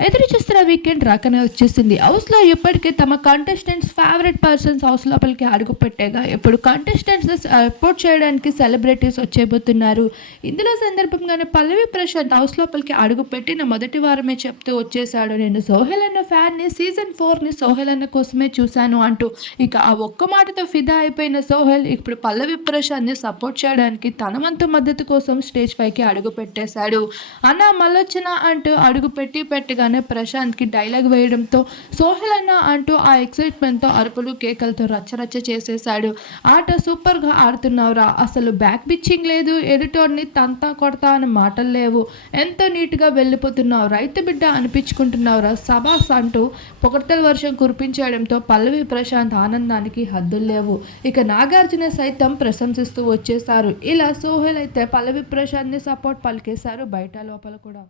ఎదురు చూస్తున్న వీకెండ్ రాకనే వచ్చేసింది. హౌస్లో ఇప్పటికే తమ కంటెస్టెంట్స్ ఫేవరెట్ పర్సన్స్ హౌస్ లోపలికి అడుగుపెట్టేగా ఇప్పుడు కంటెస్టెంట్స్ సపోర్ట్ చేయడానికి సెలబ్రిటీస్ వచ్చేబోతున్నారు ఇందులో సందర్భంగానే పల్లవి ప్రశాంత్ హౌస్ లోపలికి అడుగుపెట్టిన మొదటి వారమే చెప్తూ వచ్చేసాడు నేను సోహెల్ అన్న ఫ్యాన్ని సీజన్ ఫోర్ని సోహెల్ అన్న కోసమే చూశాను అంటూ ఇక ఆ ఒక్క మాటతో ఫిదా అయిపోయిన సోహెల్ ఇప్పుడు పల్లవి ప్రశాంత్ని సపోర్ట్ చేయడానికి తన వంతు మద్దతు కోసం స్టేజ్ పైకి అడుగు పెట్టేశాడు అన్న మళ్ళొచ్చిన అంటూ అడుగు పెట్టి చూడగానే ప్రశాంత్కి డైలాగ్ వేయడంతో సోహెల్ అన్న అంటూ ఆ ఎక్సైట్మెంట్తో అరుపులు కేకలతో రచ్చరచ్చ చేసేశాడు. ఆట సూపర్గా ఆడుతున్నావురా. అసలు బ్యాక్ పిచ్చింగ్ లేదు. ఎడిటోర్ని తంతా కొడతా అని మాటలు లేవు. ఎంతో నీట్గా వెళ్ళిపోతున్నావు. రైతు బిడ్డ అనిపించుకుంటున్నావురా. సబాస్ అంటూ పొగడ్తల వర్షం కురిపించడంతో పల్లవి ప్రశాంత్ ఆనందానికి హద్దులు లేవు. ఇక నాగార్జున సైతం ప్రశంసిస్తూ వచ్చేశారు. ఇలా సోహెల్ అయితే పల్లవి ప్రశాంత్ని సపోర్ట్ పలికేశారు బయట లోపల కూడా.